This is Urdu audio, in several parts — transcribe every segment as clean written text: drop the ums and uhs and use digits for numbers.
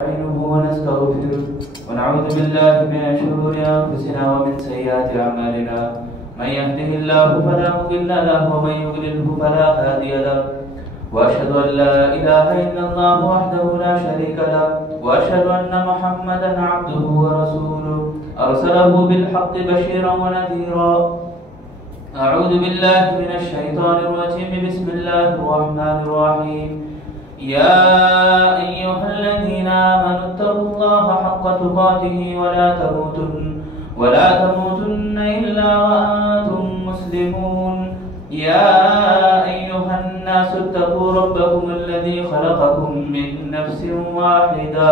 نستعينه ونستغفره ونعوذ بالله من شرور أنفسنا ومن سيئات أعمالنا من يهده الله فلا مضل له ومن يضلله فلا هادي له وأشهد أن لا إله إلا الله وحده لا شريك له وأشهد أن محمدا عبده ورسوله أرسله بالحق بشيرا ونذيرا. أعوذ بالله من الشيطان الرجيم. بسم الله الرحمن الرحيم. يا أيها الذين آمنوا اتقوا الله حق تقاته ولا تموتن إلا وأنتم مسلمون. يا أيها الناس اتقوا ربكم الذي خلقكم من نفس واحدة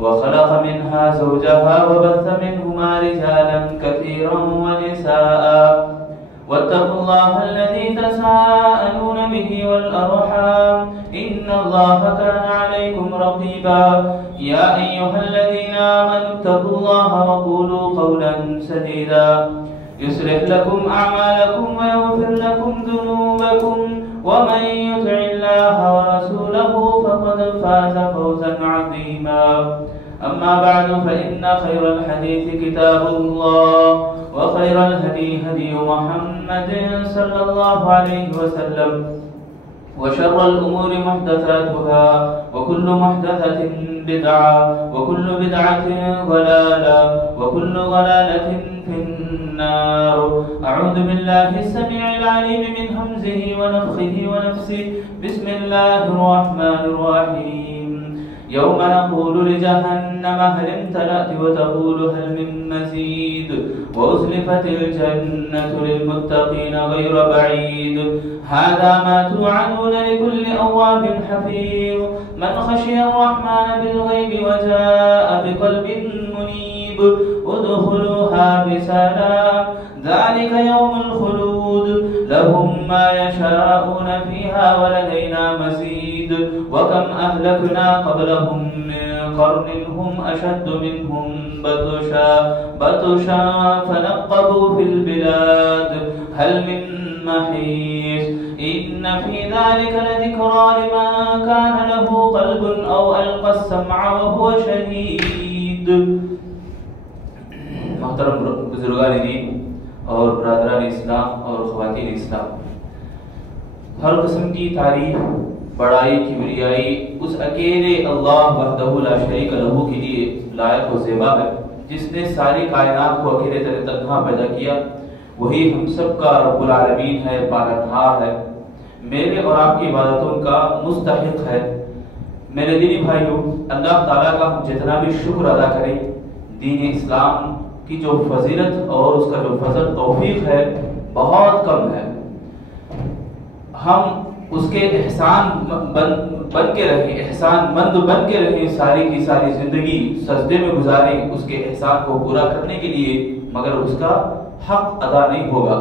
وخلق منها زوجها وبث منهما رجالا كثيرا ونساء واتقوا الله الذي تساءلون به والأرحام إن الله كان عليكم رقيبا. يا أيها الذين آمنوا اتقوا الله وقولوا قولا سديدا يصلح لكم أعمالكم ويغفر لكم ذنوبكم ومن يطع الله ورسوله فقد فاز فوزا عظيما. أما بعد فإن خير الحديث كتاب الله وخير الهدي هدي محمد صلى الله عليه وسلم وشر الأمور محدثاتها وكل محدثة بدعة وكل بدعة ضلالة وكل ضلالة في النار. أعوذ بالله السميع العليم من همزه ونفخه ونفسه. بسم الله الرحمن الرحيم. يوم نقول لجهنم هل امتلأت وتقول هل من مزيد وأزلفت الجنة للمتقين غير بعيد هذا ما توعدون لكل أواب حفيظ من خشي الرحمن بالغيب وجاء بقلب منيب ادخلوها بسلام ذلك يوم الخلود لهم ما يشاءون فيها ولدينا مزيد وكم أهلكنا قبلهم من قرن هم أشد منهم بطشا فنقبوا في البلاد هل من محيص إن في ذلك لذكرى لمن كان له قلب أو ألقى السمع وهو شهيد. محترم بزرگان دین اور برادران اسلام اور خواتین اسلام، ہر قسم کی تعریف بڑائی کبریائی اس اکیلے اللہ وحدہ لا شریک لہ کے لیے لائق و زیبا ہے جس نے ساری کائنات کو اکیلے تنہا پیدا کیا. وہی ہم سب کا رب العالمین ہے، پالنہار ہے، میرے اور آپ کی عبادتوں کا مستحق ہے. میرے دینی بھائیوں، اللہ تعالیٰ کا ہم جتنا بھی شکر ادا کریں، دین اسلام کی جو فضیلت اور اس کا جو فضل توفیق ہے بہت کم ہے. ہم اس کے احسان بن کے رہیں، احسان مند بن کے رہیں، ساری کی ساری زندگی سجدے میں گزاریں اس کے احسان کو پورا کرنے کے لیے، مگر اس کا حق ادا نہیں ہوگا.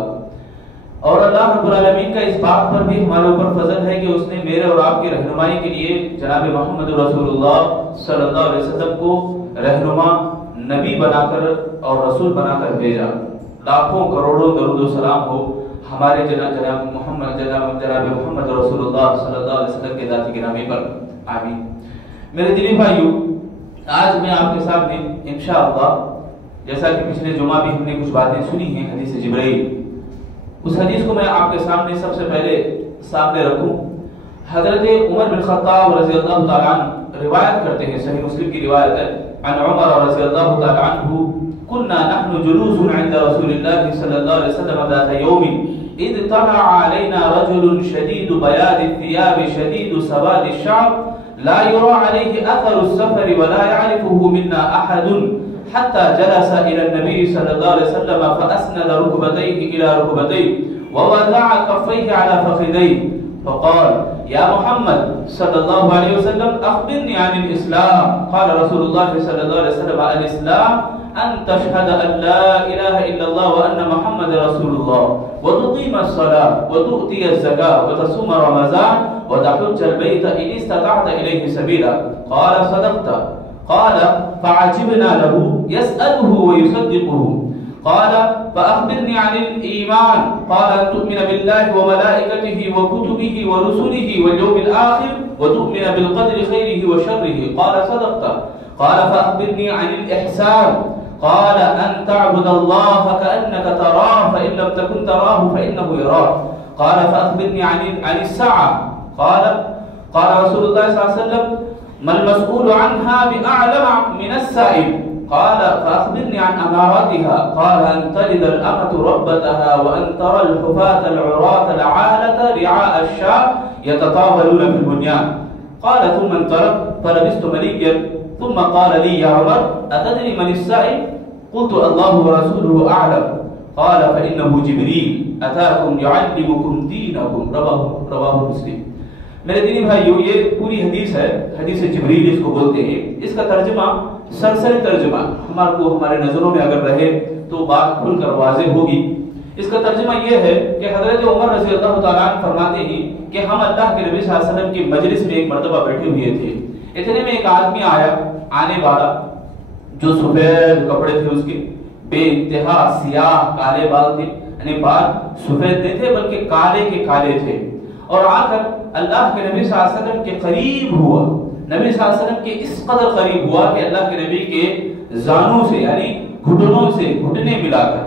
اور اللہ رب العالمین کا اس بات پر بھی ہمارے اوپر فضل ہے کہ اس نے میرے اور آپ کی رہنمائی کے لیے جناب محمد رسول اللہ صلی اللہ علیہ وسلم کو رہنما، نبی بنا کر اور رسول بنا کر بھیجا. لاکھوں کروڑوں درود و سلام ہو ہمارے جناب محمد رسول اللہ صلی اللہ علیہ وسلم کے ذاتی گرامی پر. آمین. میرے دینی بھائیوں، آج میں آپ کے سامنے انشاءاللہ، جیسا کہ پچھلے جمعہ بھی ہم نے کچھ باتیں سنی ہیں حدیث جبرائیل، اس حدیث کو میں آپ کے سامنے سب سے پہلے سامنے رکھوں. حضرت عمر بن خطاب رضی اللہ تعالیٰ عنہ روایت کرتے ہیں، صحیح مسلم کی روایت ہے، عن عمر رضی اللہ تعالیٰ عنہ كنا نحن جلوس عند رسول الله صلى الله عليه وسلم ذات يوم إذ طلع علينا رجل شديد بياض الثياب شديد سواد الشعر لا يرى عليه أثر السفر ولا يعرفه منا أحد حتى جلس إلى النبي صلى الله عليه وسلم فأسند ركبتيه إلى ركبتيه ووضع كفيه على فخذيه فقال يا محمد صلى الله عليه وسلم أخبرني عن الإسلام. قال رسول الله صلى الله عليه وسلم الإسلام أن تشهد أن لا إله إلا الله وأن محمد رسول الله وتقيم الصلاة وتؤتي الزكاة وتصوم رمضان وتحج البيت إن استطعت إليه سبيلا. قال صدقت. قال فعجبنا له يسأله ويصدقه. قال فأخبرني عن الإيمان قال أن تؤمن بالله وملائكته وكتبه ورسله واليوم الآخر وتؤمن بالقدر خيره وشره قال صدقت قال فأخبرني عن الإحسان قال أن تعبد الله كأنك تراه فإن لم تكن تراه فإنه يراك قال فأخبرني عن الساعة قال رسول الله صلى الله عليه وسلم ما المسؤول عنها بأعلم من السائل قال فأخبرني عن أماراتها قال أن تلد الأمة ربتها وأن ترى الحفاة العراة العالة رعاء الشاة يتطاولون في البنيان قال ثم انطلق فلبثت مليا ثم قال لي يا عمر أتدري من السائل قلت الله ورسوله أعلم قال فإنه جبريل أتاكم يعلمكم دينكم رواه مسلم. میرے دینی بھائیو یہ پوری حدیث ہے، حدیث جبریل اس کو بولتے ہیں. اس کا ترجمہ سرسری ترجمہ ہمارے نظروں میں اگر رہے تو بات کھل کر واضح ہوگی. اس کا ترجمہ یہ ہے کہ حضرت عمر رضی اللہ تعالیٰ عنہ فرماتے ہیں کہ ہم اللہ کے نبی صلی اللہ علیہ وسلم کی مجلس میں ایک مرتبہ بیٹھے ہوئے تھے. اتنے میں ایک آدمی آنے والا جو سفید کپڑے تھے اس کے، بے انتہا سیاہ کالے بال تھے، یعنی بال سفید نہیں تھے بلکہ کالے کے کالے تھے، اور آ کر اللہ کے نبی صلی اللہ علیہ وسلم کے قریب ہوا. نبی صلی اللہ علیہ وسلم کے اس قدر قریب ہوا کہ اللہ کے نبی کے زانوں سے یعنی گھٹنوں سے گھٹنے ملا کر،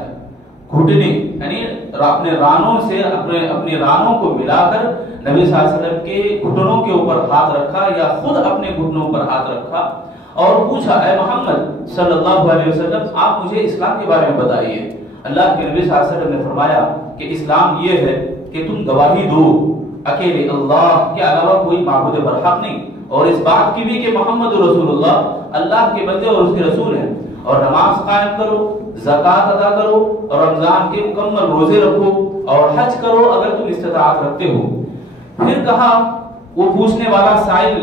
گھٹنے یعنی اپنے رانوں سے اپنے رانوں کو ملا کر نبی صلی اللہ علیہ وسلم کے گھٹنوں کے اوپر ہاتھ رکھا یا خود اپنے گھٹنوں پر ہاتھ رکھا اور پوچھا اے محمد صلی اللہ علیہ وسلم آپ مجھے اسلام کے بارے میں بتائیے. اللہ کے نبی صلی اللہ علیہ وسلم نے فرمایا کہ اسلام یہ ہے کہ تم گواہی دو اکیلے اللہ کے علاوہ کوئی معبود برحق نہیں، اور اس بات کی بھی کہ محمد رسول اللہ اللہ کے بندے اور اس کے رسول ہیں، اور نماز قائم کرو، زکوٰۃ ادا کرو، اور رمضان کے مکمل روزے رکھو، اور حج کرو اگر تم استطاعت رکھتے ہو. پھر کہا وہ پوچھنے والا سائل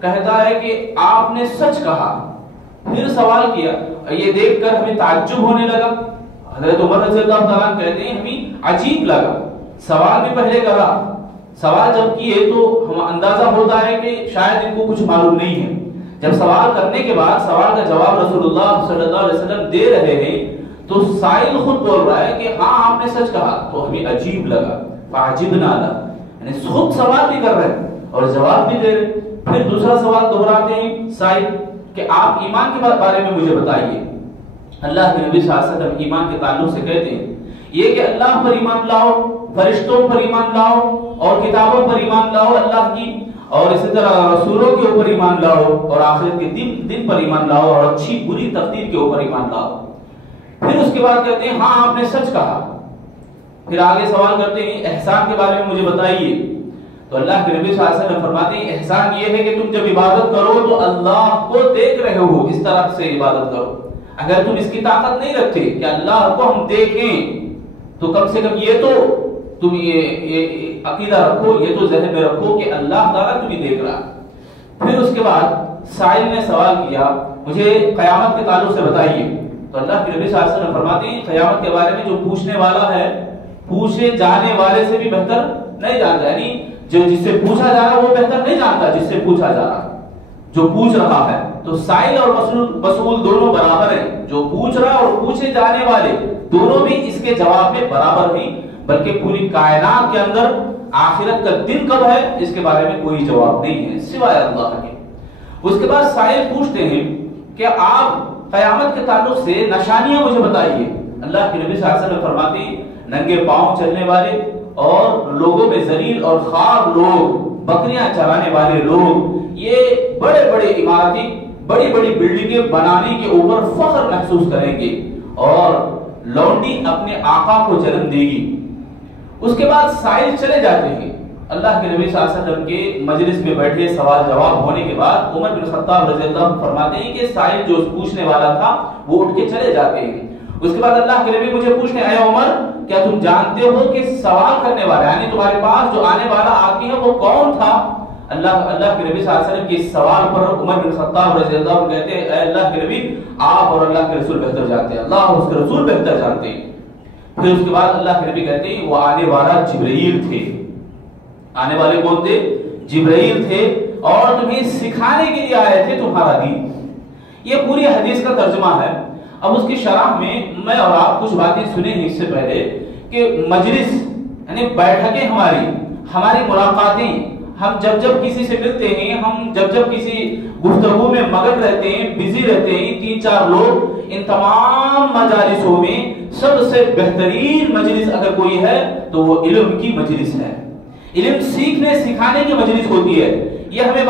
کہتا ہے کہ آپ نے سچ کہا. پھر سوال کیا، یہ دیکھ کر ہمیں تعجب ہونے لگا. حضرت عمر رضی اللہ تعالیٰ عنہ کہتے ہیں ہمیں عجیب لگا. سوال بھی پہلے کرا، سوال جب کیے تو ہم اندازہ ہوتا ہے کہ شاید ان کو کچھ معلوم نہیں ہے. جب سوال کرنے کے بعد سوال کا جواب رسول اللہ صلی اللہ علیہ وسلم دے رہے ہیں تو سائل خود بول رہا ہے کہ ہاں آپ نے سچ کہا. تو ہمیں عجیب لگا، فعجبنا له، یعنی خود سوال بھی کر رہے ہیں اور جواب بھی دے رہے. پھر دوسرا سوال دہراتے ہیں سائل کہ آپ ایمان کے بارے میں مجھے بتائیے. اللہ کے نبی صلی اللہ علیہ وسلم ایمان کے تعلق سے کہتے ہیں یہ کہ اللہ پر ایمان لاؤ، فرشتوں پر ایمان لاؤ، اور کتابوں پر ایمان لاؤ اللہ کی، اور اسی طرح رسولوں کے اوپر ایمان لاؤ، اور آخرت کے دن پر ایمان لاؤ، اور اچھی بری تقدیر کے اوپر ایمان لاؤ. پھر اس کے بعد کہتے ہیں ہاں آپ نے سچ کہا. پھر آگے سوال کرتے ہیں احسان کے بارے میں مجھے بتائیے. تو اللہ کے نبی صلی اللہ علیہ وسلم فرماتے ہیں احسان یہ ہے کہ تم جب عبادت کرو تو اللہ کو دیکھ رہے ہو، اس طرح سے عبادت کرو. اگر تم اس کی طاقت نہیں رکھتے کہ اللہ کو ہم دیکھیں تو کم سے کم یہ تو تم یہ عقیدہ رکھو، یہ تو ذہن میں رکھو کہ اللہ تعالیٰ تمہیں دیکھ رہا. پھر اس کے بعد سائل نے سوال کیا مجھے قیامت کے تعلق سے بتائیے. تو اللہ کے نبی صلی اللہ علیہ وسلم فرماتے ہیں قیامت کے بارے میں جو پوچھنے والا ہے پوچھے جانے والے سے بھی بہتر نہیں جانتا، یعنی جو جس سے پوچھا جا رہا وہ بہتر نہیں جانتا جس سے پوچھا جا رہا. جو پوچھ رہا ہے تو سائل اور مسئول دونوں برابر ہیں، جو پوچھ رہا اور پوچھے جانے والے دونوں بھی اس کے جواب میں برابر نہیں، بلکہ پوری کائنات کے اندر آخرت کا دن کب ہے اس کے بارے میں کوئی جواب نہیں ہے سوائے اللہ کے. اس کے بعد سائل پوچھتے ہیں کہ آپ قیامت کے تعلق سے نشانیاں مجھے بتائیے. اللہ کے نبی صلی اللہ علیہ وسلم فرماتے ہیں ننگے پاؤں چلنے والے اور لوگوں میں ذلیل اور خوار لوگ، بکریاں چرانے والے لوگ، یہ بڑے بڑے عمارتیں بڑی بڑی بلڈنگیں بنانے کے اوپر فخر محسوس کریں گے، اور لونڈی اپنے آقا کو جنم دے گی. اس کے بعد سائل چلے جاتے ہیں. اللہ کے نبی صلی اللہ علیہ وسلم کے مجلس میں بیٹھے سوال جواب ہونے کے بعد عمر بن خطاب رضی اللہ عنہ فرماتے ہیں کہ سائل جو پوچھنے والا تھا وہ اٹھ کے چلے جاتے ہیں. اس کے بعد اللہ کے نبی مجھے پوچھنے اے عمر کیا تم جانتے ہو کہ سوال کرنے والا یعنی تمہارے پاس جو آنے والا آدمی ہے وہ کون تھا؟ اللہ کے نبی صلی اللہ علیہ وسلم کے اس سوال پر عمر بن خطاب رضی اللہ عنہ کہتے ہیں اے اللہ کے نبی آپ اور اللہ کے رسول بہتر جانتے ہیں، اللہ اور اس کے رسول بہتر جانتے ہیں. پھر اس کے بعد اللہ کے نبی کہتے ہیں وہ آنے والا جبرائیل تھے. آنے والے کون تھے؟ جبرائیل تھے، اور تمہیں سکھانے کے لیے آئے تھے تمہارا دین. یہ پوری حدیث کا ترجمہ ہے. اب اس کی شرح میں اور آپ کچھ باتیں سنیں ہیں اس سے پہلے کہ مجلس یعنی بیٹھکیں ہماری ملاقاتیں، ہم جب کسی سے ملتے ہیں، ہم جب کسی گفتگو میں مگن رہتے ہیں، بزی رہتے ہیں، 3-4 لوگ، ان تمام مجالسوں میں سب سے بہترین مجلس اگر کوئی ہے تو وہ علم کی مجلس ہے، علم سیکھنے سکھانے کی مجلس ہوتی ہے۔ یہ ہمیں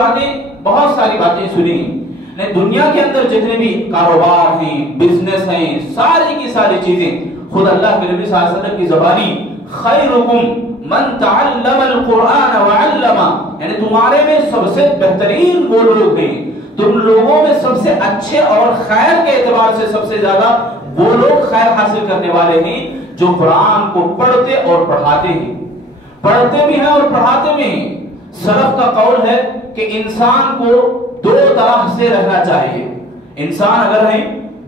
بہت ساری باتیں سنی ہیں، دنیا کے اندر جتنے بھی کاروبار ہیں، بزنس ہیں، ساری کی ساری چیزیں خود اللہ کے نبی صلی اللہ علیہ وسلم کی زبانی خیرکم من تعلم القرآن وعلم، یعنی تمہارے میں سب سے بہترین وہ لوگ ہیں، تم لوگوں میں سب سے اچھے اور خیر کے اعتبار سے سب سے زیادہ وہ لوگ خیر حاصل کرنے والے ہیں جو قرآن کو پڑھتے اور پڑھاتے ہیں، پڑھتے بھی ہیں اور پڑھاتے بھی ہیں۔ سلف کا قول ہے کہ انسان کو 2 طرح سے رہنا چاہیے، انسان اگر ہے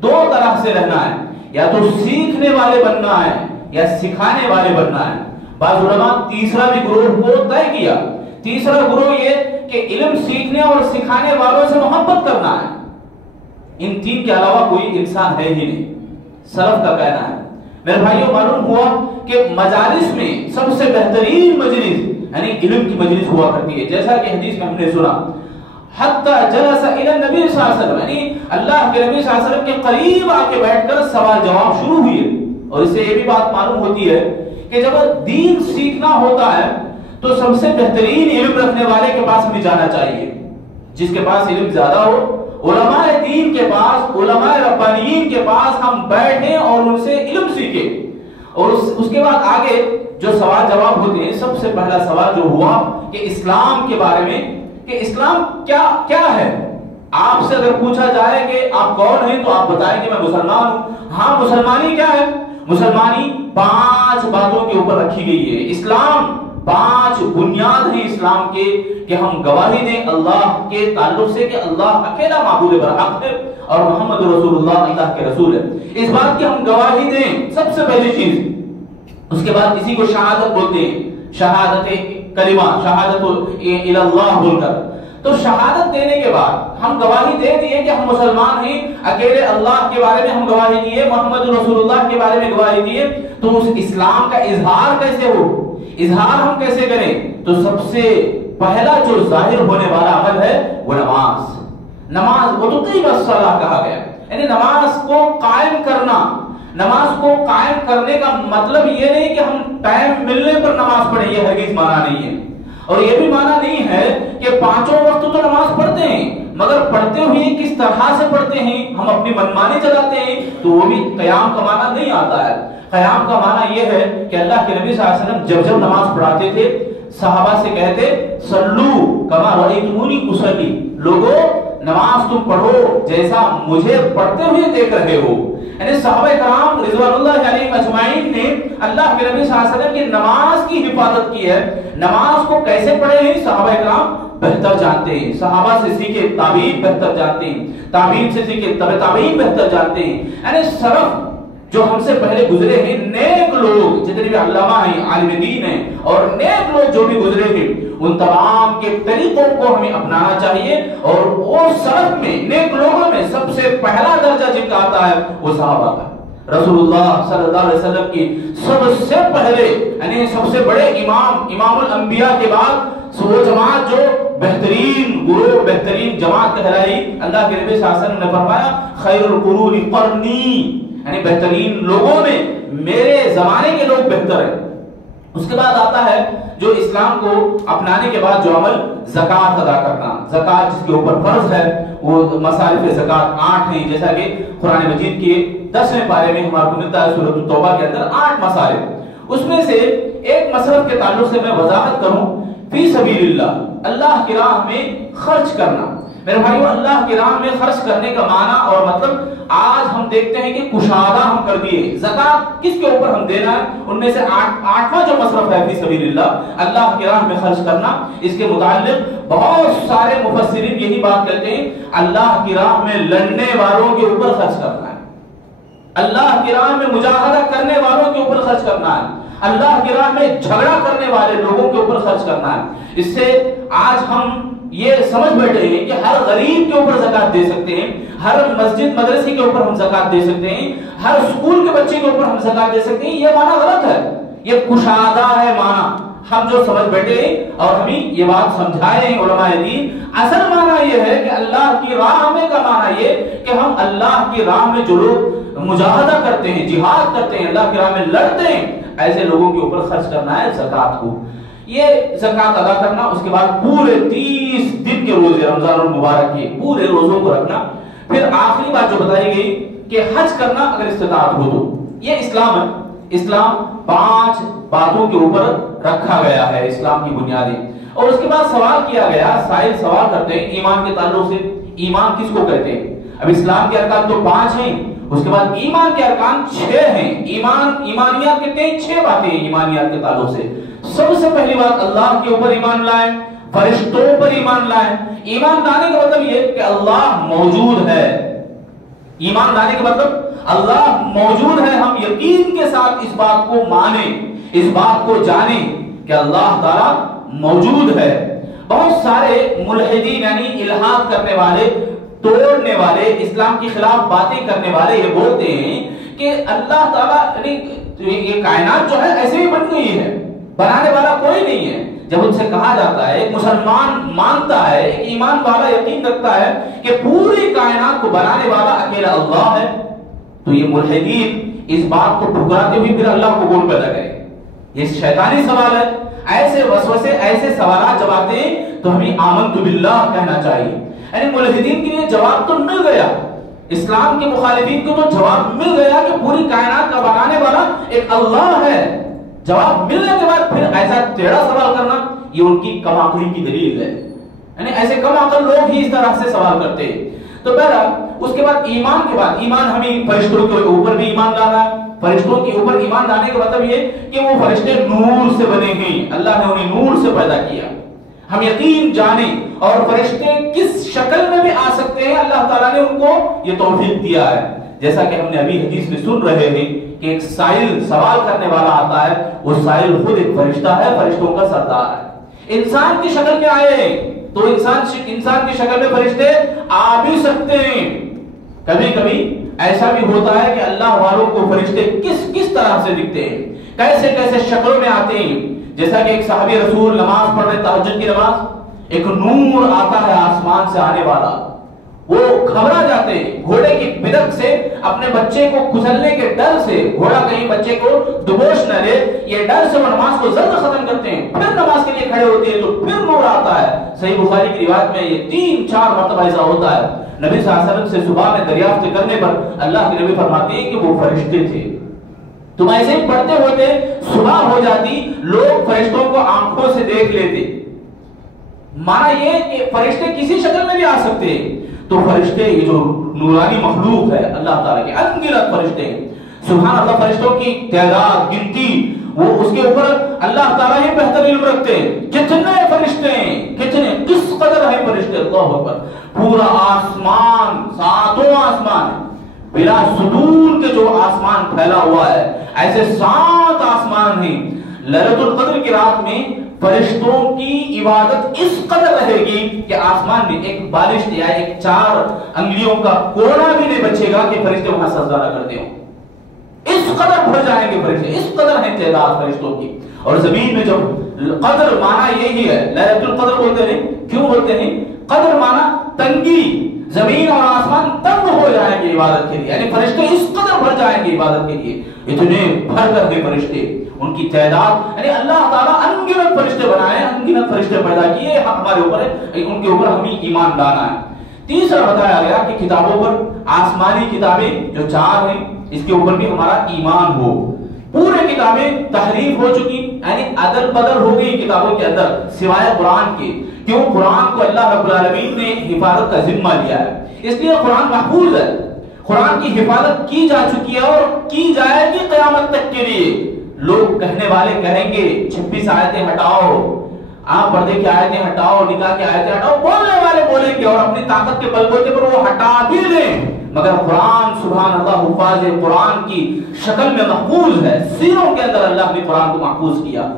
2 طرح سے رہنا ہے، یا تو سیکھنے والے بننا ہے یا سکھانے والے بننا ہے۔ بعض علماء تیسرا بھی گروہ کو طے کیا، تیسرا گروہ یہ کہ علم سیکھنے اور سکھانے والوں سے محبت کرنا ہے، ان 3 کے علاوہ کوئی انسان ہے ہی نہیں، سلف کا کہنا ہے۔ میرے بھائیوں، معلوم ہوا کہ مجالس میں سب سے بہترین مجلس یعنی علم کی مجلس ہوا کرتی ہے، جیسا کہ حدیث میں ہم نے سنا حتی جلس الی النبی صلی اللہ علیہ وسلم، یعنی اللہ کے نبی صلی اللہ علیہ وسلم کے قریب آ کے بیٹھ کر سوال جواب شروع ہوئے۔ اور اس سے یہ بھی بات معلوم ہوتی ہے کہ جب دین سیکھنا ہوتا ہے تو سب سے بہترین علم رکھنے والے کے پاس ہمیں جانا چاہیے، جس کے پاس علم زیادہ ہو، علماء دین کے پاس، علماء ربانیین کے پاس ہم بیٹھیں اور ان سے علم سیکھیں۔ اور اس کے بعد آگے جو سوال جواب ہوتے ہیں، سب سے پہلا سوال جو ہوا کہ اسلام کے بارے میں، کہ اسلام کیا ہے۔ آپ سے اگر پوچھا جائے کہ آپ کون ہیں تو آپ بتائیں کہ میں مسلمان ہوں۔ ہاں، مسلمانی کیا ہے؟ مسلمانی 5 باتوں کے اوپر رکھی گئی ہے۔ اسلام 5 بنیاد ہیں اسلام کے، کہ ہم گواہی دیں اللہ کے تعلق سے کہ اللہ اکیلا معبود برحق ہے اور محمد رسول اللہ اللہ کے رسول ہے، اس بات کی ہم گواہی دیں، سب سے پہلی چیز۔ اس کے بعد اسی کو شہادت بولتے ہیں، شہادت کلمہ، شہادت اللہ بول کر۔ تو شہادت دینے کے بعد ہم گواہی دے دیے کہ ہم مسلمان ہیں، اکیلے اللہ کے بارے میں ہم گواہی دیے، محمد رسول اللہ کے بارے میں گواہی دیے، تو اس اسلام کا اظہار کیسے ہو، اظہار ہم کیسے کریں؟ تو سب سے پہلا جو ظاہر ہونے والا عمل ہے وہ نماز۔ نماز وہ تو کئی مسئلہ کہا گیا، یعنی نماز کو قائم کرنا۔ نماز کو قائم کرنے کا مطلب یہ نہیں کہ ہم ٹائم ملنے پر نماز پڑھیں، یہ ہرگز معنی نہیں ہے، اور یہ بھی معنی نہیں ہے کہ 5 وقت تو نماز پڑھتے ہیں، مگر پڑھتے ہوئے کس طرح سے پڑھتے ہیں، ہم اپنی منمانی چلاتے ہیں، تو وہ بھی قیام کا معنی نہیں آتا ہے۔ قیام کا معنی یہ ہے کہ اللہ کے نبی صلی اللہ علیہ وسلم جب نماز پڑھاتے تھے صحابہ سے کہتے صلو کما رأیتمونی اصلی، لوگو نماز تم پڑھو جیسا مجھے پڑھتے ہوئے دیکھ رہے ہو۔ یعنی صحابہ کرام رضوان اللہ علیہم اجمعین نے اللہ کے نبی صلی اللہ علیہ وسلم کی نماز کی حفاظت کی ہے۔ نماز کو کیسے پڑھے ہیں صحابہ کرام بہتر جانتے ہیں، صحابہ سے سیکھے تابعین بہتر جانتے ہیں، تابعین سے سیکھے تبع تابعین بہتر جانتے ہیں۔ یعنی سلف جو ہم سے پہلے گزرے ہیں، نیک لوگ جتنے بھی علامہ ہیں، عالم دین ہیں، اور نیک لوگ جو بھی گزرے ہیں، ان تمام کے طریقوں کو ہمیں اپنانا چاہیے۔ اور وہ سلف میں، نیک لوگوں میں سب سے پہلا درجہ جن کا آتا ہے وہ صحابہ کا۔ رسول اللہ صلی اللہ علیہ وسلم کی سب سے پہلے یعنی سب سے بڑے امام الانبیاء کے بعد وہ جماعت جو بہترین گروہ، بہترین جماعت کہلائی، اللہ کے نبی صلی اللہ علیہ وسلم نے فرمایا خیر القرون قرنی، یعنی بہترین لوگوں میں میرے زمانے کے لوگ بہتر ہیں۔ اس کے بعد آتا ہے جو اسلام کو اپنانے کے بعد جو عمل زکوٰۃ ادا کرنا۔ زکوٰۃ جس کے اوپر فرض ہے وہ مصارف زکوٰۃ 8 ہیں، جیسا کہ قرآن مجید کے 10ویں پارے میں ہمارے کو ملتا ہے سورۃ التوبہ کے اندر 8 مصارف۔ اس میں سے ایک مصرف کے تعلق سے میں وضاحت کروں، فی سبیل اللہ، اللہ کی راہ میں خرچ کرنا۔ میرے بھائیو، اللہ کی راہ میں خرچ کرنے کا معنی اور مطلب آج ہم دیکھتے ہیں کہ کشادہ ہم کر دیے۔ زکوٰۃ کس کے اوپر ہم دینا ہے، ان میں سے 8واں جو مصرف ہے فی سبیل اللہ، اللہ کی راہ میں خرچ کرنا، اس کے متعلق بہت سارے مفسرین یہی بات کہتے ہیں، اللہ کی راہ میں لڑنے والوں کے اوپر خرچ کرنا ہے، اللہ کی راہ میں مجاہدہ کرنے والوں کے اوپر خرچ کرنا ہے، اللہ کی راہ میں جھگڑا کرنے والے لوگوں کے اوپر خرچ کرنا ہے۔ اس سے آج ہم یہ سمجھ بیٹھے ہیں کہ ہر غریب کے اوپر زکات دے سکتے ہیں، ہر مسجد مدرسے کے اوپر ہم زکات دے سکتے ہیں، ہر اسکول کے بچے کے اوپر ہم زکات دے سکتے ہیں، یہ معنی غلط ہے، یہ کشادہ ہے معنی، ہم جو سمجھ بیٹھے ہیں اور ہمیں یہ بات سمجھائے ہیں علماء دین، اصل معنی یہ ہے کہ اللہ کی راہ میں کا معنی یہ کہ ہم اللہ کی راہ میں جو لوگ مجاہدہ کرتے ہیں، جہاد کرتے ہیں، اللہ کی راہ میں لڑتے ہیں، ایسے لوگوں کے اوپر خرچ کرنا ہے زکات کو، یہ زکات ادا کرنا، اس کے بعد پورے 30 دن کے روزے رمضان المبارک کے پورے روزوں کو رکھنا، پھر آخری بات جو بتائی گئی کہ حج کرنا اگر استطاعت ہو تو، یہ اسلام ہے، اسلام 5 باتوں کے اوپر رکھا گیا ہے، اسلام کی بنیادیں، اور اس کے بعد سوال کیا گیا، سائل سوال کرتے ہیں ایمان کے تعلق سے، ایمان کس کو کہتے ہیں؟ اب اسلام کے ارکان تو 5 ہیں، اس کے بعد ایمان کے ارکان 6 ہیں، ایمانیات کتنے ہیں؟ 6 باتیں ہیں ایمانیات کے تعلق سے۔ سب سے پہلی بات اللہ کے اوپر ایمان لائیں، فرشتوں پر ایمان لائیں، ایمان لانے کا مطلب یہ کہ اللہ موجود ہے، ایمان لانے کا مطلب اللہ موجود ہے، ہم یقین کے ساتھ اس بات کو مانیں، اس بات کو جانیں کہ اللہ تعالیٰ موجود ہے۔ بہت سارے ملحدین یعنی الحاد کرنے والے، توڑنے والے، اسلام کی خلاف باتیں کرنے والے یہ بولتے ہیں کہ اللہ تعالیٰ یعنی یہ کائنات جو ہے ایسے ہی بن گئی ہے، بنانے والا کوئی نہیں ہے۔ جب ان سے کہا جاتا ہے، ایک مسلمان مانتا ہے، ایک ایمان والا یقین رکھتا ہے کہ پوری کائنات کو بنانے والا اکیلا اللہ ہے، تو یہ ملحدین اس بات کو ٹھکراتے ہوئے پھر اللہ کو کون پیدا کرے؟ یہ شیطانی سوال ہے۔ ایسے وسوسے، ایسے سوالات جب آتے ہیں تو ہمیں آمنت باللہ کہنا چاہیے، یعنی ملحدین کے لیے جواب تو مل گیا، اسلام کے مخالفین کو تو جواب مل گیا کہ پوری کائنات کا بنانے والا ایک اللہ ہے۔ جواب ملنے کے بعد پھر ایسا ٹیڑھا سوال کرنا، یہ ان کی کم عقلی کی دلیل ہے، یعنی ایسے کم عقل لوگ ہی اس طرح سے سوال کرتے ہیں۔ تو بہرحال اس کے بعد ایمان کے بعد، ایمان ہمیں فرشتوں کے اوپر بھی ایمان لانا ہے، فرشتوں کے اوپر ایمان لانے کا مطلب یہ کہ وہ فرشتے نور سے بنے ہیں، اللہ نے انہیں نور سے پیدا کیا، ہم یقین جانیں، اور فرشتے کس شکل میں بھی آ سکتے ہیں، اللہ تعالیٰ نے ان کو یہ توفیق دیا ہے، جیسا کہ ہم نے ابھی حدیث میں سن رہے ہیں کہ ایک سائل سوال کرنے والا آتا ہے، وہ سائل خود ایک فرشتہ ہے، فرشتوں کا سردار ہے، انسان کی شکل میں آئے ہیں، تو انسان کی شکل میں فرشتے آ بھی سکتے ہیں۔ کبھی کبھی ایسا بھی ہوتا ہے کہ اللہ والوں کو فرشتے کس طرح سے دکھتے ہیں، کیسے کیسے شکلوں میں آتے ہیں، جیسا کہ ایک صحابی رسول نماز پڑھ رہے، تہجد کی نماز، ایک نور آتا ہے آسمان سے آنے والا، وہ گھبرا جاتے ہیں، گھوڑے کی بدک سے، اپنے بچے کو کھسلنے کے ڈر سے، گھوڑا کہیں بچے کو دبوش نہ لے، یہ ڈر سے وہ نماز کو جلد ختم کرتے ہیں، پھر نماز کے لیے کھڑے ہوتے ہیں تو پھر نور آتا ہے۔ صحیح بخاری کی روایت میں یہ 3-4 مرتبہ ایسا ہوتا ہے۔ نبی صلی اللہ علیہ وسلم سے صبح میں دریافت کرنے پر اللہ کے نبی فرماتے ہیں کہ وہ فرشتے تھے، تم ایسے ہی پڑھتے ہوتے صبح ہو جاتی، لوگ فرشتوں کو آنکھوں سے دیکھ لیتے، معنی یہ کہ فرشتے کسی شکل میں بھی آ سکتے ہیں۔ تو فرشتے یہ جو نورانی مخلوق ہے اللہ تعالیٰ کے ان گنت فرشتے ہیں، سبحان اللہ، فرشتوں کی تعداد، گنتی، وہ اس کے اوپر اللہ تعالیٰ ہی بہتر علم رکھتے ہیں، کتنے فرشتے ہیں، کتنے کس قدر ہیں فرشتے، اللہ اکبر، پورا آسمان، 7 آسمان، بلا سطور کے جو آسمان پھیلا ہوا ہے، ایسے 7 آسمان ہیں۔ لیلۃ القدر کی رات میں فرشتوں کی عبادت اس قدر رہے گی کہ آسمان میں ایک بارش یا ایک 4 انگلیوں کا کونا بھی نہیں بچے گا کہ فرشتے وہاں سجدہ نہ کرتے ہوں، اس قدر بڑھ جائیں گے فرشتے، اس قدر ہے تعداد فرشتوں کی۔ اور زمین میں جب قدر معنی یہی ہے، لیلۃ القدر بولتے ہیں، کیوں بولتے ہیں؟ قدر معنی تنگی، زمین اور آسمان تنگ ہو جائیں گے عبادت کے لیے، یعنی فرشتے اس قدر بڑھ جائیں گے عبادت کے لیے، اتنے بھر کر کے فرشتے، ان کی تعداد، یعنی اللہ تعالیٰ ان گنت فرشتے بنائے، ان گنت فرشتے پیدا کیے، ہمارے اوپر ہے، ان کے اوپر ہمیں ایمان لانا ہے۔ تیسرا بتایا گیا کہ کتابوں پر، آسمانی کتابیں جو 4 ہیں، اس کے اوپر بھی ہمارا ایمان ہو۔ پورے کتابیں تحریف ہو چکی، یعنی عدل بدل ہو گئی کتابوں کے اندر سوائے قرآن کے، کیوں؟ قرآن کو اللہ رب العالمین نے حفاظت کا ذمہ لیا ہے، اس لیے قرآن محفوظ ہے، قرآن کی حفاظت کی جا چکی ہے اور کی جائے گی قیامت تک کے لیے۔ لوگ کہنے والے کہیں گے 26 آیتیں ہٹاؤ، عام پردے کی آیتیں ہٹاؤ، نکاح کی آیتیں ہٹاؤ، بولنے والے بولیں گے اور اپنی طاقت کے بلبوتے پر وہ ہٹا بھی لیں، مگر قرآن سبحان اللہ حفاظ قرآن کی شکل میں محفوظ ہے، سینوں کے اندر اللہ نے قرآن کو محفوظ کیا۔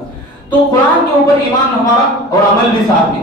تو قرآن کے اوپر ایمان ہمارا اور عمل بھی ساتھ میں،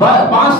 5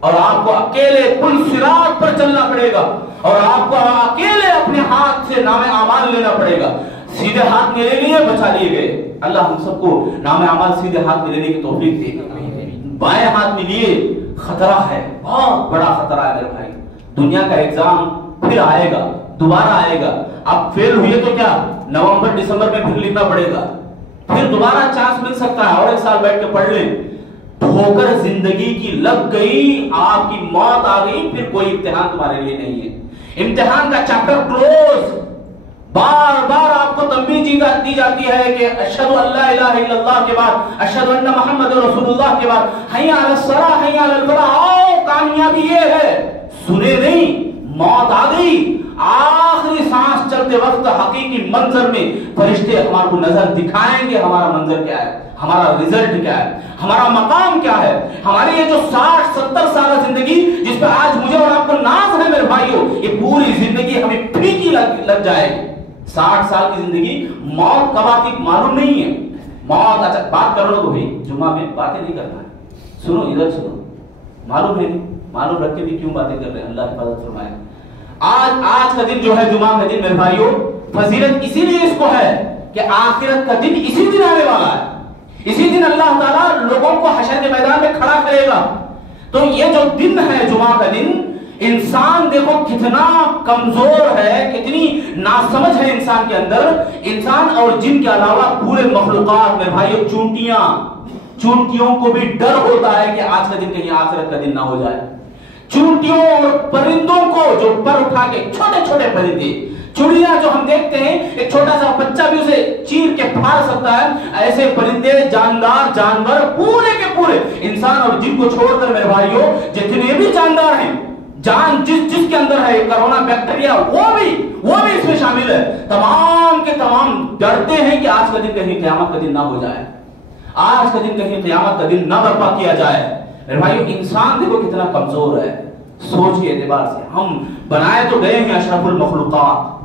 اور آپ کو اکیلے پل صراط پر چلنا پڑے گا، اور آپ کو اکیلے اپنے ہاتھ سے نام اعمال لینا پڑے گا۔ سیدھے ہاتھ میں لے لیے بچا لیے گئے۔ اللہ ہم سب کو نام اعمال سیدھے ہاتھ میں لینے کی توفیق دے۔ بائیں ہاتھ میں لیے خطرہ ہے، بہت بڑا خطرہ ہے میرے بھائی۔ دنیا کا ایگزام پھر آئے گا، دوبارہ آئے گا۔ اب فیل ہوئے تو کیا نومبر دسمبر میں پھر لکھنا پڑے گا، پھر دوبارہ چانس مل سکتا ہے، اور ایک سال بیٹھ کے پڑھ لیں۔ ٹھوکر زندگی کی لگ گئی، آپ کی موت آ گئی، پھر کوئی امتحان تمہارے لیے نہیں ہے۔ امتحان کا چیپٹر کلوز۔ بار بار آپ کو تنبیہ دی جاتی ہے کہ اشہد ان لا الہ الا اللہ کے بعد اشہد ان محمد رسول اللہ کے بعد حی علی الصلاۃ حی علی الفلاح، آؤ کامیابی یہ ہے۔ سنے نہیں، موت آ گئی۔ آخری سانس چلتے وقت حقیقی منظر میں فرشتے ہمارے کو نظر دکھائیں گے، ہمارا منظر کیا ہے، ہمارا رزلٹ کیا ہے، ہمارا مقام کیا ہے۔ ہماری یہ جو 60-70 سالہ زندگی جس پہ آج مجھے اور آپ کو ناز ہے میرے بھائیوں، یہ پوری زندگی ہمیں پھیکی لگ جائے گی۔ 60 سال کی زندگی، موت کب آتی معلوم نہیں ہے۔ موت، اچھا بات کر لو تو بھائی جمعہ میں باتیں نہیں کرنا ہے، سنو ادھر سنو، معلوم ہے معلوم رکھ کے بھی کیوں باتیں کر رہے ہیں، اللہ حفاظت فرمائے۔ آج کا دن جو ہے جمعہ کا دن میرے بھائیوں، فضیلت اسی لیے اس کو ہے کہ آخرت کا دن اسی دن آنے والا ہے۔ اسی دن اللہ تعالیٰ لوگوں کو حشر کے میدان میں کھڑا کرے گا۔ تو یہ جو دن ہے جمعہ کا دن، انسان دیکھو کتنا کمزور ہے، کتنی ناسمجھ ہے انسان کے اندر۔ انسان اور جن کے علاوہ پورے مخلوقات میں بھائیو، چونٹیوں کو بھی ڈر ہوتا ہے کہ آج کا دن کہیں آخرت کا دن نہ ہو جائے۔ چونٹیوں اور پرندوں کو جو پر اٹھا کے، چھوٹے چھوٹے پرندے، چڑیا جو ہم دیکھتے ہیں، ایک چھوٹا سا بچہ بھی اسے چیر کے پھاڑ سکتا ہے، ایسے پرندے، جاندار، جانور پورے کے پورے، انسان اور جن کو چھوڑ کر میرے بھائیوں جتنے بھی جاندار ہیں، جان جس کے اندر ہے کرونا بیکٹیریا، وہ بھی اس میں شامل ہے، تمام کے تمام ڈرتے ہیں کہ آج کا دن کہیں قیامت کا دن نہ ہو جائے، آج کا دن کہیں قیامت کا دن نہ برپا کیا جائے۔ میرے بھائیو انسان دیکھو کتنا کمزور ہے سوچ کے اعتبار سے۔ ہم بنائے تو گئے ہیں اشرف المخلوقات،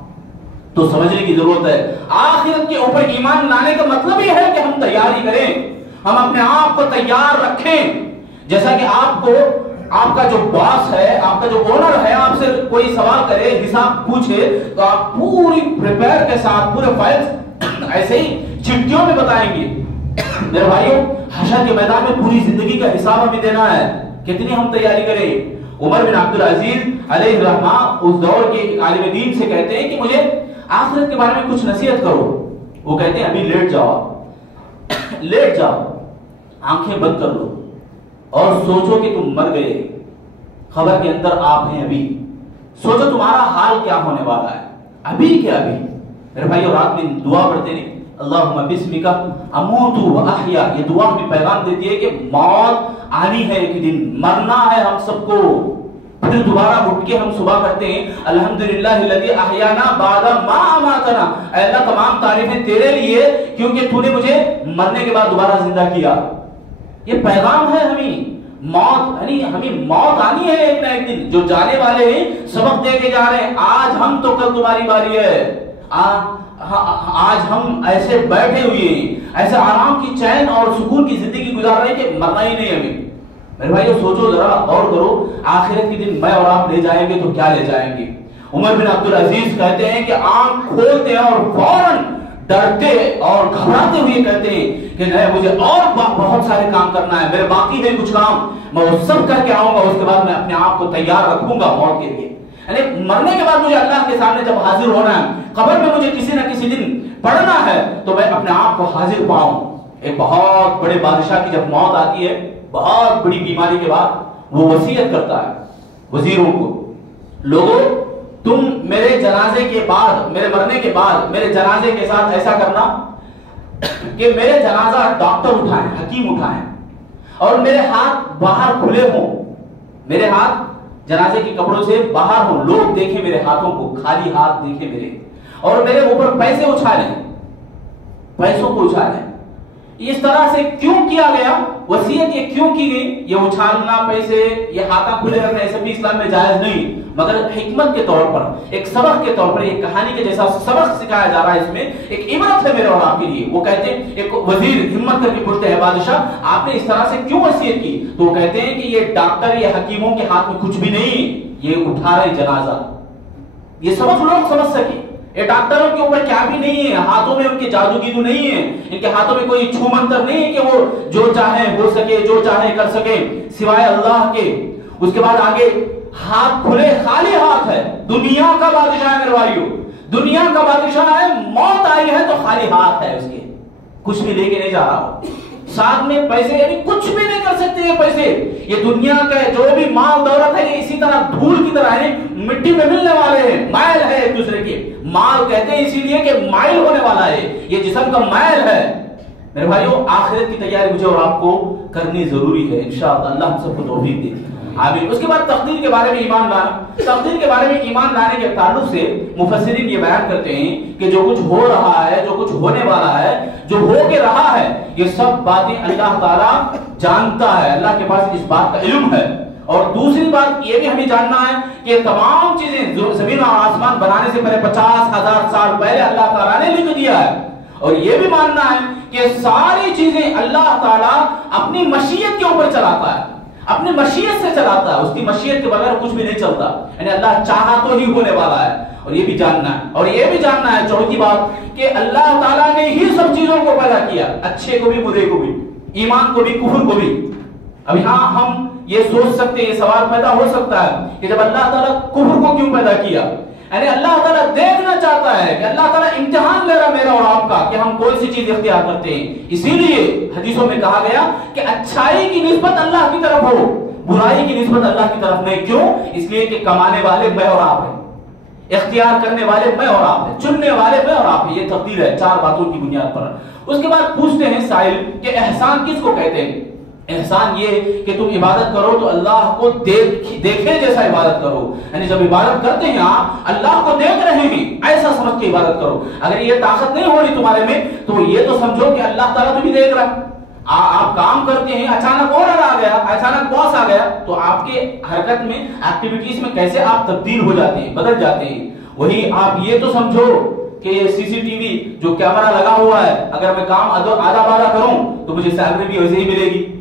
تو سمجھنے کی ضرورت ہے آخرت کے اوپر ایمان لانے کا مطلب یہ ہے کہ ہم تیاری کریں، ہم اپنے آپ کو تیار رکھیں۔ جیسا کہ آپ کا جو باس ہے، آپ کا جو اونر ہے، آپ سے کوئی سوال کرے، حساب پوچھے، تو آپ پوری پریپیئر کے ساتھ پورے فائلز ایسے ہی چٹکیوں میں بتائیں گے۔ میرے بھائیوں حشر کے میدان میں پوری زندگی کا حساب ہمیں دینا ہے، کتنی ہم تیاری کریں۔ عمر بن عبدالعزیز علیہ الرحمہ اس دور کے عالم دین سے کہتے ہیں کہ مجھے آخرت کے بارے میں کچھ نصیحت کرو۔ وہ کہتے ہیں ابھی لیٹ جاؤ، آنکھیں بند کر لو اور سوچو کہ تم مر گئے، خبر کے اندر آپ ہیں، ابھی سوچو تمہارا حال کیا ہونے والا ہے، ابھی کیا ابھی۔ میرے بھائیو رات میں دعا پڑھتے نہیں، اللہم بسمک اموت و احیا، یہ دعا ہمیں پیغام دیتی ہے کہ موت آنی ہے، ایک دن مرنا ہے ہم سب کو، پھر دوبارہ اٹھ کے ہم صبح کرتے ہیں الحمدللہ الذی احیانا بعد ما اماتنا، اے اللہ تمام تعریفیں تیرے لیے کیونکہ تو نے مجھے مرنے کے بعد دوبارہ زندہ کیا۔ یہ پیغام ہے ہمیں، موت یعنی ہمیں موت آنی ہے ایک نہ ایک دن، جو جانے والے ہیں سبق دے کے جا رہے ہیں، آج ہم تو کل تمہاری باری ہے، آج ہم ایسے بیٹھے ہوئے ہیں، ایسے آرام کی چین اور سکون کی زندگی گزار رہے ہیں کہ مرنا ہی نہیں ہمیں۔ میرے بھائیو سوچو ذرا، غور کرو، آخرت کے دن میں اور آپ لے جائیں گے تو کیا لے جائیں گے؟ عمر بن عبدالعزیز کہتے ہیں کہ آنکھ کھولتے ہیں اور فوراً ڈرتے اور گھبراتے ہوئے کہتے ہیں کہ نہیں، مجھے اور بہت سارے کام کرنا ہے، میرے باقی ہے کچھ کام، میں وہ سب کر کے آؤں گا، اس کے بعد میں اپنے آپ کو تیار رکھوں گا موت کے لیے۔ یعنی مرنے کے بعد مجھے اللہ کے سامنے جب حاضر ہونا ہے، قبر میں مجھے کسی نہ کسی دن پڑھنا ہے، تو میں اپنے آپ کو حاضر پاؤں۔ ایک بہت بڑے بادشاہ کی جب موت آتی ہے، بہت بڑی بیماری کے بعد، وہ وصیت کرتا ہے وزیروں کو، لوگوں تم میرے جنازے کے بعد، میرے مرنے کے بعد میرے جنازے کے ساتھ ایسا کرنا کہ میرے جنازہ ڈاکٹر اٹھائیں، حکیم اٹھائیں، اور میرے ہاتھ باہر کھلے ہوں، میرے ہاتھ جنازے کی کپڑوں سے باہر ہوں، لوگ دیکھیں میرے ہاتھوں کو، خالی ہاتھ دیکھیں میرے، اور میرے اوپر پیسے اچھالیں، پیسوں کو اچھالیں۔ اس طرح سے کیوں کیا گیا؟ وصیت یہ کیوں کی گئی؟ یہ اچھالنا پیسے، یہ ہاتھاں کھلے رکھنا، یہ سب بھی اسلام میں جائز نہیں۔ مگر حکمت کے طور پر، ایک سبق کے طور پر، ایک کہانی کے جیسا سبق سکھایا جا رہا ہے، اس میں ایک عبرت ہے میرے اور آپ کے لیے۔ وہ کہتے ہیں، ایک وزیر ہمت کر کے پوچھتے ہیں بادشاہ آپ نے اس طرح سے کیوں وصیت کی؟ تو وہ کہتے ہیں کہ یہ ڈاکٹر یا حکیموں کے ہاتھ میں کچھ بھی نہیں، یہ اٹھا رہے جنازہ۔ یہ سبق لوگ سمجھ سکے، یہ ڈاکٹروں کے اوپر کیا بھی نہیں ہے، ہاتھوں میں ان کے جادوگیری نہیں ہے، ان کے ہاتھوں میں کوئی چھو منتر نہیں ہے کہ وہ جو چاہے ہو سکے، جو چاہے کر سکے سوائے اللہ کے۔ اس کے بعد آگے ہاتھ کھلے، خالی ہاتھ ہے، دنیا کا بادشاہ ہے میرے بھائیو، دنیا کا بادشاہ ہے، موت آئی ہے تو خالی ہاتھ ہے، اس کے کچھ بھی لے کے نہیں جا رہا، ساتھ میں پیسے، یعنی کچھ بھی نہیں کر سکتے یہ پیسے۔ یہ دنیا کا جو بھی مال دولت ہے یہ اسی طرح دھول کی طرح ہے، مٹی میں ملنے والے ہیں، مائل ہے ایک دوسرے کے۔ مال کہتے ہیں اسی لیے کہ مائل ہونے والا ہے، یہ جسم کا مائل ہے۔ میرے بھائیو آخرت کی تیاری مجھے اور آپ کو کرنی ضروری ہے، انشاءاللہ اللہ ہم سب کو توفیق دے، آمین۔ اس کے بعد تقدیر کے بارے میں ایمان لانا۔ تقدیر کے بارے میں ایمان لانے کے تعلق سے مفسرین یہ بیان کرتے ہیں کہ جو کچھ ہو رہا ہے، جو کچھ ہونے والا ہے، جو ہو کے رہا ہے، یہ سب باتیں اللہ تعالیٰ جانتا ہے، اللہ کے پاس اس بات کا علم ہے۔ اور دوسری بات یہ بھی ہمیں جاننا ہے کہ تمام چیزیں زمین اور آسمان بنانے سے پہلے 50,000 سال پہلے اللہ تعالیٰ نے لکھ دیا ہے۔ اور یہ بھی ماننا ہے کہ ساری چیزیں اللہ تعالیٰ اپنی مشیت کے اوپر چلاتا ہے، اپنی مشیت سے چلاتا ہے، اس کی مشیت کے بغیر کچھ بھی نہیں چلتا، یعنی اللہ چاہا تو ہی ہونے والا ہے۔ اور یہ بھی جاننا ہے، اور یہ بھی جاننا ہے چوتھی بات کہ اللہ تعالیٰ نے ہی سب چیزوں کو پیدا کیا، اچھے کو بھی برے کو بھی، ایمان کو بھی کفر کو بھی۔ اب یہاں ہم یہ سوچ سکتے ہیں، یہ سوال پیدا ہو سکتا ہے کہ جب اللہ تعالیٰ کفر کو کیوں پیدا کیا؟ یعنی اللہ تعالیٰ دیکھنا چاہتا ہے کہ اللہ تعالیٰ امتحان لے رہا میرا اور آپ کا کہ ہم کوئی سی چیز اختیار کرتے ہیں۔ اسی لیے حدیثوں میں کہا گیا کہ اچھائی کی نسبت اللہ کی طرف ہو، برائی کی نسبت اللہ کی طرف نہیں۔ کیوں؟ اس لیے کہ کمانے والے میں اور آپ ہیں، اختیار کرنے والے میں اور آپ ہیں، چننے والے میں اور آپ ہیں۔ یہ تقدیر ہے چار باتوں کی بنیاد پر۔ اس کے بعد پوچھتے ہیں سائل کہ احسان کس کو کہتے ہیں؟ احسان یہ کہ تم عبادت کرو تو اللہ کو دیکھے جیسا عبادت کرو، یعنی جب عبادت کرتے ہیں آپ اللہ کو دیکھ رہے ہیں ایسا سمجھ کے عبادت کرو۔ اگر یہ طاقت نہیں ہو رہی تمہارے میں تو یہ تو سمجھو کہ اللہ تعالیٰ تمہیں دیکھ رہا ہے۔ آپ کام کرتے ہیں، اچانک آرڈر آ گیا، اچانک باس آ گیا، تو آپ کے حرکت میں، ایکٹیویٹیز میں کیسے آپ تبدیل ہو جاتے ہیں، بدل جاتے ہیں۔ وہی آپ یہ تو سمجھو کہ یہ سی سی ٹی وی جو کیمرہ لگا ہوا ہے، اگر میں کام آدھا بادھا کروں تو مجھے سیلری بھی ویسے ہی ملے گی۔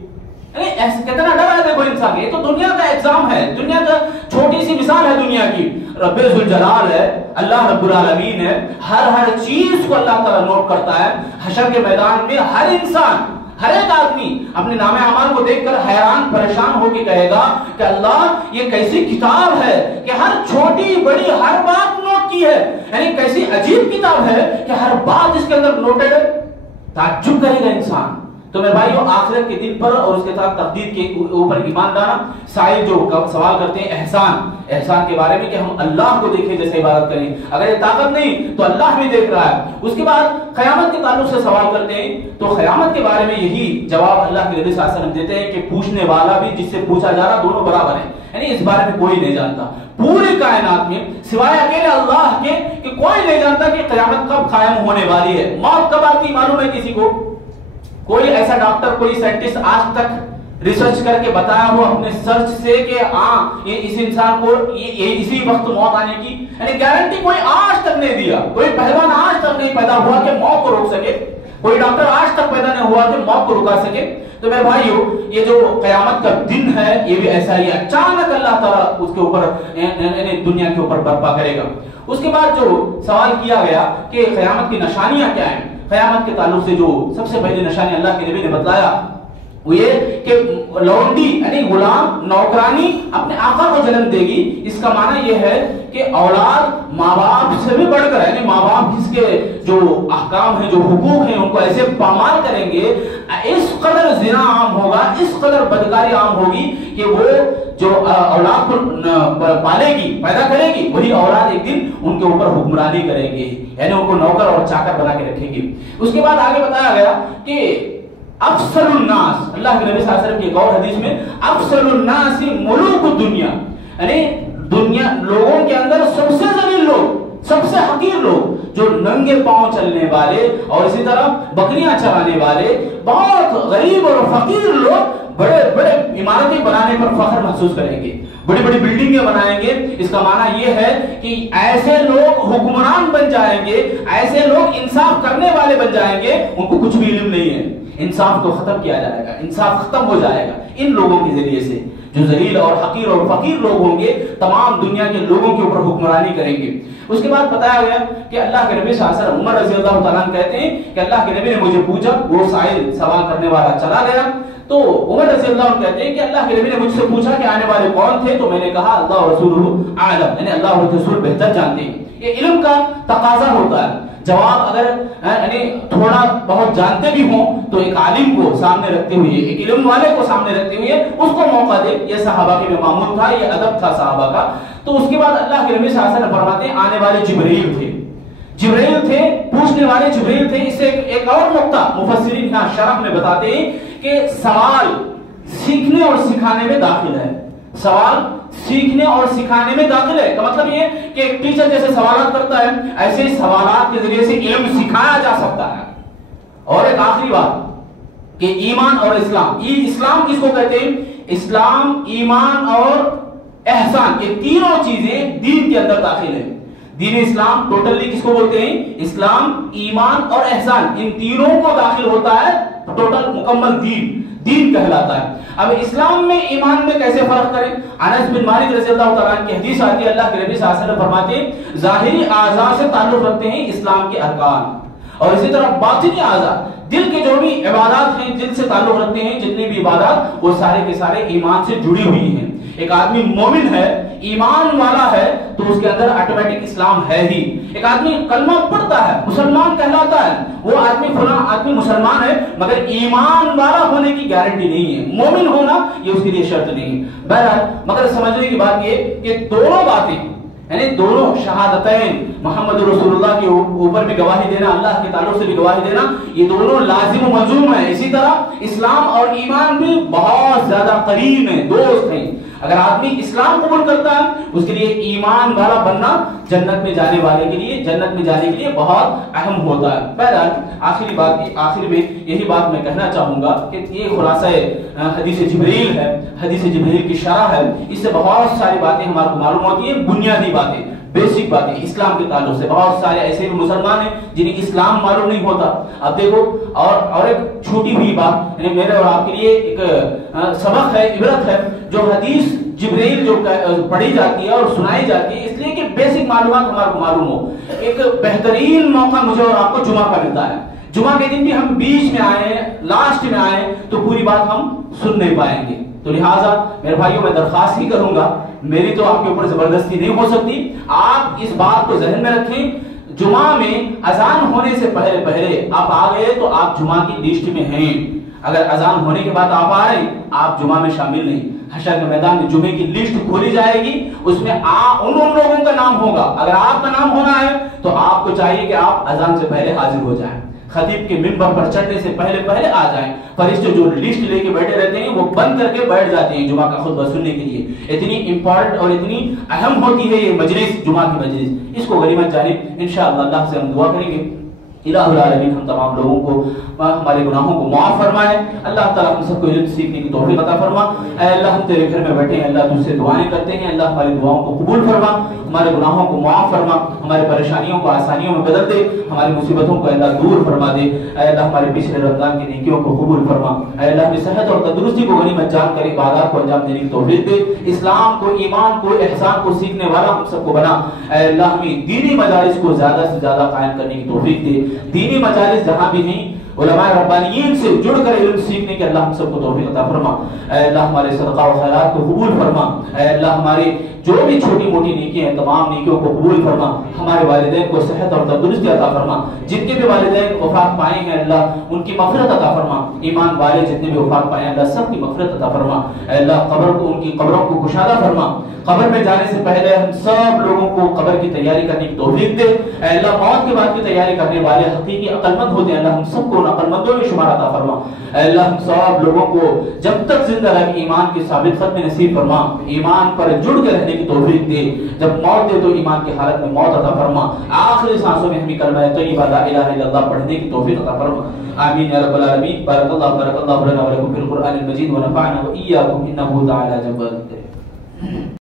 کتنا ڈر ہے دیکھو انسان، یہ تو دنیا کا ایگزام ہے، دنیا کا چھوٹی سی مثال ہے دنیا کی۔ رب ذوالجلال ہے، اللہ رب العالمین ہے، ہر چیز کو اللہ تعالیٰ نوٹ کرتا ہے۔ حشر کے میدان میں ہر انسان، ہر ایک آدمی اپنے نام اعمال کو دیکھ کر حیران پریشان ہو کے کہے گا کہ اللہ یہ کیسی کتاب ہے کہ ہر چھوٹی بڑی ہر بات نوٹ کی ہے، یعنی کیسی عجیب کتاب ہے کہ ہر بات اس کے اندر نوٹڈ ہے۔ تعجب کرے گا انسان۔ تو میرے بھائیو آخرت کے دن پر اور اس کے ساتھ تقدیر کے اوپر ایمان لانا۔ سائل جو سوال کرتے ہیں احسان کے بارے میں کہ ہم اللہ کو دیکھیں جیسے عبادت کریں، اگر یہ طاقت نہیں تو اللہ بھی دیکھ رہا ہے۔ اس کے بعد قیامت کے تعلق سے سوال کرتے ہیں، تو قیامت کے بارے میں یہی جواب اللہ کے نبی صلی اللہ علیہ وسلم دیتے ہیں کہ پوچھنے والا بھی جس سے پوچھا جا رہا دونوں برابر ہیں، یعنی اس بارے میں کوئی نہیں جانتا پوری کائنات میں سوائے اکیلے اللہ کے کہ کوئی نہیں جانتا کہ قیامت کب قائم ہونے والی ہے، موت کب آتی معلوم ہے کسی کو؟ کوئی ایسا ڈاکٹر، کوئی سائنٹسٹ آج تک ریسرچ کر کے بتایا ہو اپنے سرچ سے کہ اس انسان کو اسی وقت موت آنے کی، یعنی گارنٹی کوئی آج تک نہیں دیا۔ کوئی پہلوان آج تک نہیں پیدا ہوا کہ موت کو روک سکے، کوئی ڈاکٹر آج تک پیدا نہیں ہوا کہ موت کو رکا سکے۔ تو میرے بھائیو یہ جو قیامت کا دن ہے یہ بھی ایسا ہی اچانک اللہ تعالیٰ اس کے اوپر دنیا کے اوپر برپا کرے گا۔ اس کے بعد جو سوال کیا گیا کہ قیامت کی نشانیاں کیا ہیں، قیامت کے تعلق سے جو سب سے پہلی نشانی اللہ کے نبی نے بتلایا وہ یہ کہ لونڈی یعنی غلام نوکرانی اپنے آقا کو جنم دے گی۔ اس کا معنی یہ ہے کہ اولاد ماں باپ سے بھی بڑھ کر، یعنی ماں باپ جس کے جو احکام ہیں، جو حقوق ہیں، ان کو ایسے پامال کریں گے، اس قدر زنا عام ہوگا، اس قدر بدکاری عام ہوگی کہ وہ جو اولاد کو پالے گی، پیدا کرے گی، وہی اولاد ایک دن ان کے اوپر حکمرانی کریں گے، یعنی ان کو نوکر اور چاکر بنا کے رکھیں گے۔ اس کے بعد آگے بتایا گیا کہ افضل الناس، اللہ کے نبی صلی اللہ علیہ وسلم کی ایک اور حدیث میں افضل الناس ملوک الدنیا، یعنی دنیا لوگوں کے اندر سب سے ذلیل لوگ، سب سے حقیر لوگ، جو ننگے پاؤں چلنے والے اور اسی طرح بکریاں چرانے والے، بہت غریب اور فقیر لوگ بڑے بڑے عمارتیں بنانے پر فخر محسوس کریں گے، بڑی بڑی بلڈنگیں بنائیں گے، اس کا معنی یہ ہے کہ ایسے لوگ حکمران بن جائیں گے، ایسے لوگ انصاف کرنے والے بن جائیں گے، ان کو کچھ بھی علم نہیں ہے، انصاف کو ختم کیا جائے گا، انصاف ختم ہو جائے گا ان لوگوں کے ذریعے سے جو ذلیل اور حقیر اور فقیر لوگ ہوں گے، تمام دنیا کے لوگوں کے اوپر حکمرانی کریں گے۔ اس کے بعد بتایا گیا کہ اللہ کے نبی صلی اللہ علیہ وسلم، عمر رضی اللہ تعالیٰ عنہ کہتے ہیں کہ اللہ کے نبی نے مجھے پوچھا، وہ سائل سوال کرنے والا چلا گیا، تو عمر رضی اللہ عنہ کہتے ہیں کہ اللہ کے نبی نے مجھ سے پوچھا کہ آنے والے کون تھے، تو میں نے کہا اللہ اور رسولہ اعلم، یعنی اللہ اور رسول بہتر جانتے ہیں۔ یہ علم کا تقاضا ہوتا ہے، جواب اگر یعنی تھوڑا بہت جانتے بھی ہوں تو ایک عالم کو سامنے رکھتے ہوئے، ایک علم والے کو سامنے رکھتے ہوئے اس کو موقع دے۔ یہ صحابہ کے میں معمول تھا، یہ ادب تھا صحابہ کا۔ تو اس کے بعد اللہ کے نبی صلی اللہ علیہ وسلم فرماتے ہیں آنے والے جبرائیل تھے، جبرائیل تھے، پوچھنے والے جبرائیل تھے۔ اس سے ایک اور نقطہ مفسرین یہاں شرح میں بتاتے ہیں کہ سوال سیکھنے اور سکھانے میں داخل ہے، سوال سیکھنے اور سکھانے میں داخل ہے، کا مطلب یہ کہ ایک ٹیچر جیسے سوالات کرتا ہے، ایسے ہی سوالات کے ذریعے سے علم سکھایا جا سکتا ہے۔ اور ایک آخری بات کہ ایمان اور اسلام، یہ اسلام کس کو کہتے ہیں؟ اسلام، ایمان اور احسان، یہ تینوں چیزیں دین کے اندر داخل ہیں۔ دین اسلام ٹوٹلی کس کو بولتے ہیں؟ اسلام، ایمان اور احسان، ان تینوں کو داخل ہوتا ہے ٹوٹل مکمل دین کہلاتا ہے۔ اب اسلام میں ایمان میں کیسے فرق کریں؟ انس بن مالک رضی اللہ تعالیٰ عنہ کی حدیث آتی ہے، اللہ کے نبی صلی اللہ علیہ وسلم فرماتے ہیں ظاہری اعضاء سے تعلق رکھتے ہیں اسلام کے ارکان، اور اسی طرح باطنی اعضاء، دل کے جو بھی عبادات ہیں، دل سے تعلق رکھتے ہیں جتنی بھی عبادات، وہ سارے کے سارے ایمان سے جڑی ہوئی ہیں۔ ایک آدمی مومن ہے، ایمان والا ہے، تو اس کے اندر آٹومیٹک اسلام ہے ہی۔ ایک آدمی کلمہ پڑھتا ہے، مسلمان کہلاتا ہے، وہ آدمی فلاں آدمی مسلمان ہے، مگر ایمان والا ہونے کی گارنٹی نہیں ہے، مومن ہونا یہ اس کے لیے شرط نہیں ہے۔ بہرحال مگر سمجھنے کی بات یہ کہ دونوں باتیں، یعنی دونوں شہادتین، محمد رسول اللہ کے اوپر بھی گواہی دینا، اللہ کے تعلق سے بھی گواہی دینا، یہ دونوں لازم و ملزوم ہیں۔ اسی طرح اسلام اور ایمان بھی بہت زیادہ قریب ہیں، دوست ہیں۔ اگر آدمی اسلام قبول کرتا ہے، اس کے لیے ایمان والا بننا جنت میں جانے والے کے لیے، جنت میں جانے کے لیے بہت اہم ہوتا ہے۔ بہرحال آخر میں یہی بات میں کہنا چاہوں گا کہ یہ خلاصہ حدیث جبرائیل ہے، حدیث جبرائیل کی شرح ہے، اس سے بہت ساری باتیں ہمارے کو معلوم ہوتی ہیں، بنیادی باتیں، بیسک باتیں اسلام کے تعلق سے۔ بہت سارے ایسے بھی مسلمان ہیں جنہیں اسلام معلوم نہیں ہوتا۔ اب دیکھو اور ایک چھوٹی ہوئی بات، یعنی میرے اور آپ کے لیے ایک سبق ہے، عبرت ہے، جو حدیث جبرائیل جو پڑھی جاتی ہے اور سنائی جاتی ہے، اس لیے کہ بیسک معلومات ہمارے کو معلوم ہو۔ ایک بہترین موقع مجھے اور آپ کو جمعہ کا ملتا ہے، جمعہ کے دن بھی ہم بیچ میں آئے، لاسٹ میں آئے تو پوری بات ہم سن نہیں پائیں گے، تو لہٰذا میرے بھائیوں میں درخواست ہی کروں گا، میری تو آپ کے اوپر زبردستی نہیں ہو سکتی، آپ اس بات کو ذہن میں رکھیں، جمعہ میں اذان ہونے سے پہلے آپ آ گئے تو آپ جمعہ کی لسٹ میں ہیں، اگر اذان ہونے کے بعد آپ آئے آپ جمعہ میں شامل نہیں۔ حشر کے میدان میں جمعے کی لسٹ کھولی جائے گی، اس میں ان لوگوں کا نام ہوگا، اگر آپ کا نام ہونا ہے تو آپ کو چاہیے کہ آپ اذان سے پہلے حاضر ہو جائیں، خطیب کے منبر پر چڑھنے سے پہلے آ جائیں۔ فرشتے جو لسٹ لے کے بیٹھے رہتے ہیں وہ بند کر کے بیٹھ جاتے ہیں جمعہ کا خطبہ سننے کے لیے۔ اتنی امپورٹنٹ اور اتنی اہم ہوتی ہے یہ مجلس، جمعہ کی مجلس، اس کو غنیمت جانب انشاءاللہ اللہ سے ہم دعا کریں گے الہ العالمین ہم تمام لوگوں کو ہمارے گناہوں کو معاف فرمائے، اللہ تعالیٰ ہم سب کو علم سیکھنے کی توفیق عطا فرما۔ اے اللہ ہم تیرے گھر میں بیٹھے ہیں، اللہ تجھ سے دعائیں کرتے ہیں، اللہ ہماری دعاؤں کو قبول فرما، ہمارے گناہوں کو معاف فرما، ہمارے پریشانیوں کو آسانیوں میں بدل دے، ہماری مصیبتوں کو اللہ دور فرما دے۔ اے اللہ ہمارے پچھلے رمضان کی نیکیوں کو قبول فرما، اے اللہ ہمیں صحت اور تندرستی کو غنیمت جان کر عبادات کو انجام دینے کی توفیق دے، اسلام کو، ایمان کو، احسان کو سیکھنے والا ہم سب کو بنا۔ اے اللہ ہمیں دینی مجالس کو زیادہ سے زیادہ قائم کرنے کی توفیق دے، دینی مجالس جہاں بھی ہیں علماء ربانیین سے جڑ کر علم سیکھنے کے اللہ ہم سب کو توفیق عطا فرما۔ اے اللہ ہمارے صدقہ و خیرات کو قبول فرما، اے اللہ ہمارے جو بھی چھوٹی موٹی نیکیاں ہیں تمام نیکیوں کو قبول فرما، ہمارے والدین کو صحت اور تندرستی عطا فرما، جن کے بھی والدین وفات پائے ہیں اللہ ان کی مغفرت عطا فرما، ایمان والے جتنے بھی وفات پائے ہیں اللہ سب کی مغفرت عطا فرما۔ اے اللہ ان کی قبروں کو کشادہ فرما، قبر میں جانے سے پہلے ہم سب لوگوں کو قبر کی تیاری کرنے کی توفیق دے۔ اے اللہ موت کے بعد کی تیاری کرنے والے حقیقی عقل مند ہوتے ہیں، اللہ ہم سب کو ان عقل مندوں میں شمار عطا فرما۔ اے اللہ ہم سب لوگوں کو جب تک زندہ رہ ایمان کی ثابت قدمی نصیب فرما، ایمان پر جڑ کے رہنے کی توفیق دے، جب موت دے تو ایمان کی حالت میں موت عطا فرما، آخری سانسوں میں ہمیں کلمہ طیبہ لا الہ الا اللہ پڑھنے کی توفیق عطا فرما۔ آمین یا رب العالمین۔ بارک اللہ لنا ولکم فی القرآن المجید ونفعنا وإیاکم انہ تعالی جواد کریم۔